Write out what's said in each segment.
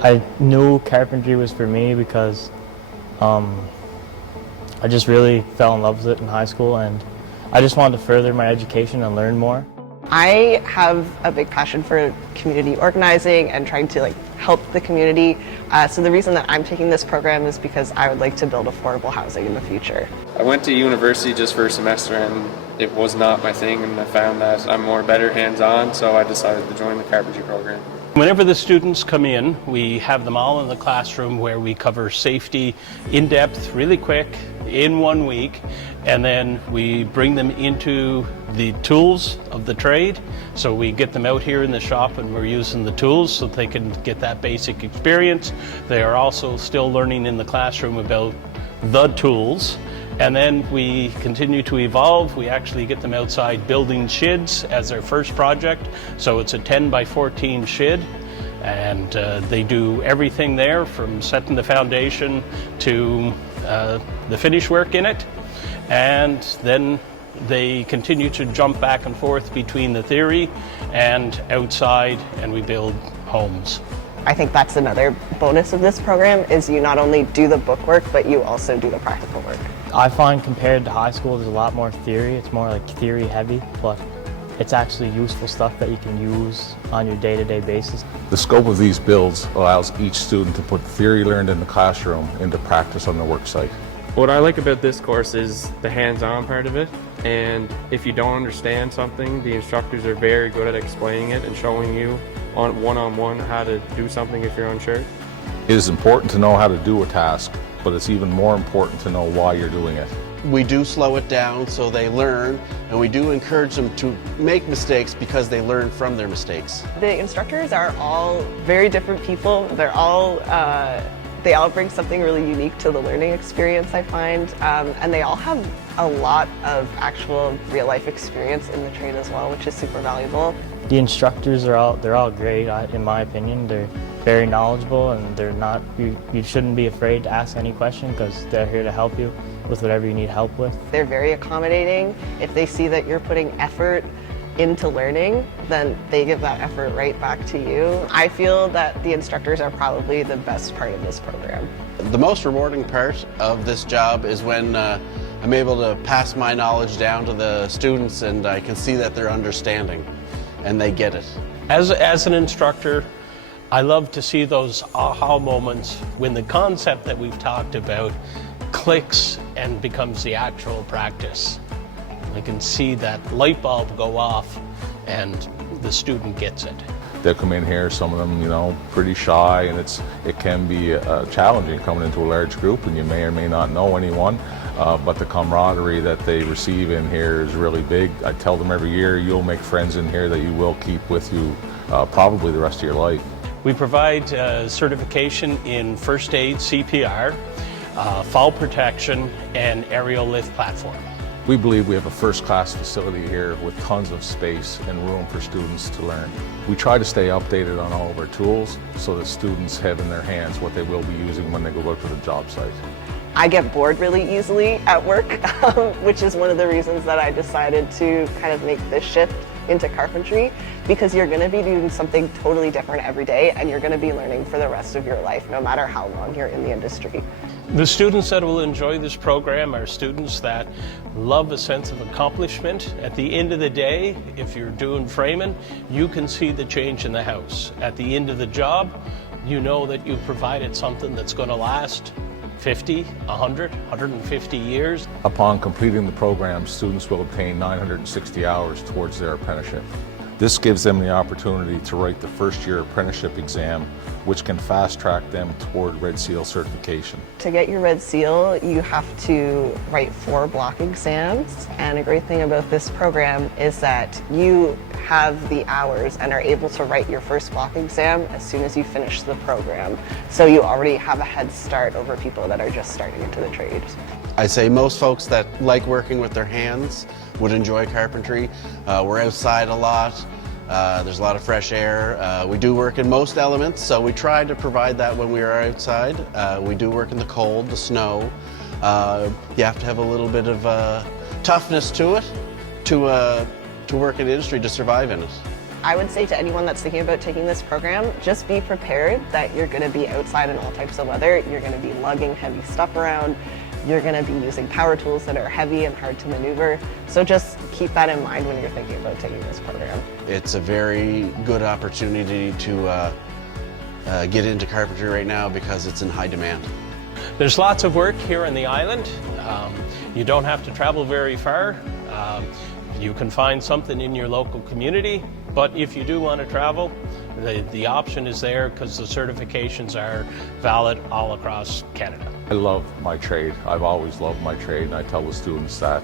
I knew carpentry was for me because I just really fell in love with it in high school, and I just wanted to further my education and learn more. I have a big passion for community organizing and trying to help the community. So the reason that I'm taking this program is because I would like to build affordable housing in the future. I went to university just for a semester and it was not my thing, and I found that I'm better hands-on, so I decided to join the carpentry program. Whenever the students come in, we have them all in the classroom where we cover safety in depth, really quick, in 1 week, and then we bring them into the tools of the trade. So we get them out here in the shop and we're using the tools so they can get that basic experience. They are also still learning in the classroom about the tools. And then we continue to evolve. We actually get them outside building sheds as their first project. So it's a 10 by 14 shed. And they do everything there from setting the foundation to the finish work in it. And then they continue to jump back and forth between the theory and outside, and we build homes. I think that's another bonus of this program is you not only do the book work, but you also do the practical work. I find compared to high school, there's a lot more theory. It's more like theory heavy, but it's actually useful stuff that you can use on your day-to-day basis. The scope of these builds allows each student to put theory learned in the classroom into practice on the work site. What I like about this course is the hands-on part of it, and if you don't understand something, the instructors are very good at explaining it and showing you on one-on-one how to do something if you're unsure. It is important to know how to do a task, but it's even more important to know why you're doing it. We do slow it down so they learn, and we do encourage them to make mistakes because they learn from their mistakes. The instructors are all very different people. They all bring something really unique to the learning experience, I find, and they all have a lot of actual real-life experience in the trade as well, which is super valuable. The instructors they're all great, in my opinion. They're very knowledgeable, and they're not. You shouldn't be afraid to ask any question because they're here to help you with whatever you need help with. They're very accommodating. If they see that you're putting effort into learning, then they give that effort right back to you. I feel that the instructors are probably the best part of this program. The most rewarding part of this job is when I'm able to pass my knowledge down to the students and I can see that they're understanding and they get it. As an instructor, I love to see those aha moments when the concept that we've talked about clicks and becomes the actual practice. I can see that light bulb go off and the student gets it. They come in here, some of them, pretty shy, and it can be challenging coming into a large group, and you may or may not know anyone, but the camaraderie that they receive in here is really big. I tell them every year, you'll make friends in here that you will keep with you probably the rest of your life. We provide certification in first aid, CPR, fall protection, and aerial lift platform. We believe we have a first-class facility here with tons of space and room for students to learn. We try to stay updated on all of our tools so that students have in their hands what they will be using when they go out to the job site. I get bored really easily at work, which is one of the reasons that I decided to kind of make this shift into carpentry, because you're going to be doing something totally different every day and you're going to be learning for the rest of your life, no matter how long you're in the industry. The students that will enjoy this program are students that love a sense of accomplishment. At the end of the day, if you're doing framing, you can see the change in the house. At the end of the job, you know that you've provided something that's going to last 50, 100, 150 years. Upon completing the program, students will obtain 960 hours towards their apprenticeship. This gives them the opportunity to write the first-year apprenticeship exam, which can fast-track them toward Red Seal certification. To get your Red Seal, you have to write 4 block exams, and a great thing about this program is that you have the hours and are able to write your first block exam as soon as you finish the program. So you already have a head start over people that are just starting into the trade. I say most folks that like working with their hands would enjoy carpentry. We're outside a lot. There's a lot of fresh air. We do work in most elements, so we try to provide that when we are outside. We do work in the cold, the snow. You have to have a little bit of toughness to it to work in the industry, to survive in it. I would say to anyone that's thinking about taking this program, just be prepared that you're going to be outside in all types of weather. You're going to be lugging heavy stuff around. You're going to be using power tools that are heavy and hard to maneuver. So just keep that in mind when you're thinking about taking this program. It's a very good opportunity to get into carpentry right now because it's in high demand. There's lots of work here on the island. You don't have to travel very far. You can find something in your local community, but if you do want to travel, the option is there because the certifications are valid all across Canada. I love my trade. I've always loved my trade, and I tell the students that.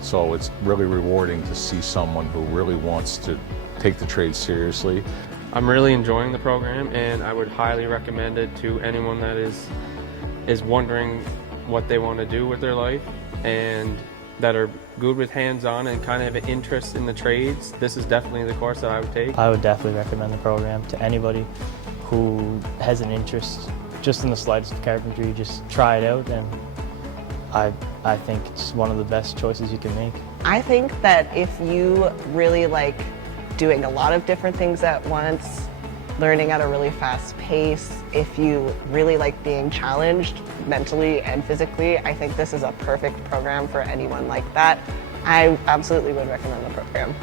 So it's really rewarding to see someone who really wants to take the trade seriously. I'm really enjoying the program, and I would highly recommend it to anyone that is wondering what they want to do with their life and that are good with hands-on and kind of have an interest in the trades. This is definitely the course that I would take. I would definitely recommend the program to anybody who has an interest just in the slightest of carpentry. Just try it out, and I think it's one of the best choices you can make. I think that if you really like doing a lot of different things at once, learning at a really fast pace, if you really like being challenged mentally and physically, I think this is a perfect program for anyone like that. I absolutely would recommend the program.